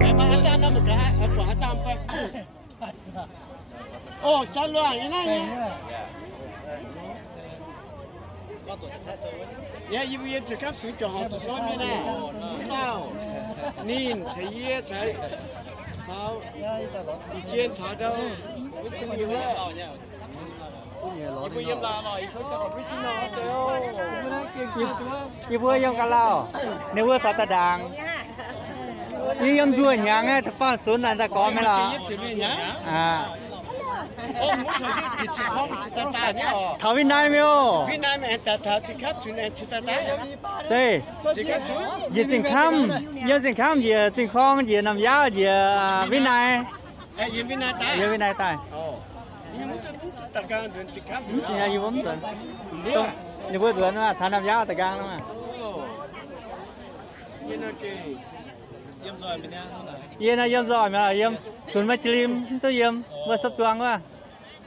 Emang ada nama kah? Apa ada apa? Oh, selalu ini ya. Ya, ibu也只看水饺好多上面呢，到，您菜叶菜，炒，一煎炒到，不是你了。ibu yếm là rồi, không có biết gì nào đâu. ibu yếm cái lao, nếu vừa sát đàng, yếm đuôi nhang ấy, thì phát xuống là ta có mấy là, à. Ồ, muốn chơi thì chỉ không chỉ ta ta nhá. Thảo Việt Nam miêu. Việt Nam em ta ta chỉ khắp chuyện em chỉ ta ta. Đây. Chỉ khắp chuyện. Chỉ tình khăm, giờ tình khăm giờ tình khong giờ nằm giá giờ Việt Nam. Giờ Việt Nam ta. Giờ Việt Nam ta. Ồ. Nhưng mà tất cả chuyện chỉ khắp. Nhà như vốn rồi. Không, như vừa rồi nó thằng nằm giá tất cả nó mà. Như nào kì. Yếm rồi mình nha. Yếm là yếm rồi mà yếm xuống mấy chim tôi yếm vừa sắp tuang quá.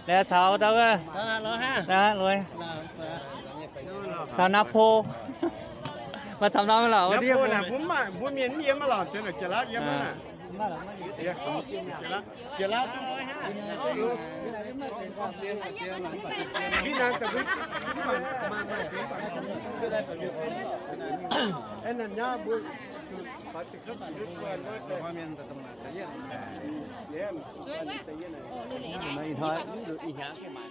Lẽ sao đâu á. Đó là ha. Đó rồi. Sao nắp phô. Mà thằng đó mới là ở đi. Nắp phô là bún miến yếm mà làm cho nó chả lá yếm mà. Chả lá thôi ha. Khi nào ta biết mà cái đây phải biết. Em là nhá bún. 화면 다 thôi, được ý nhá cái mà